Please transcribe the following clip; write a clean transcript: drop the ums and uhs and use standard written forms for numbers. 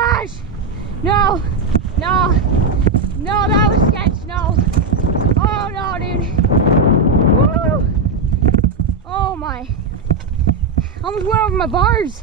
gosh! No, no, no, that was sketch, no. Oh no, dude. Woo! Oh my. Almost went over my bars.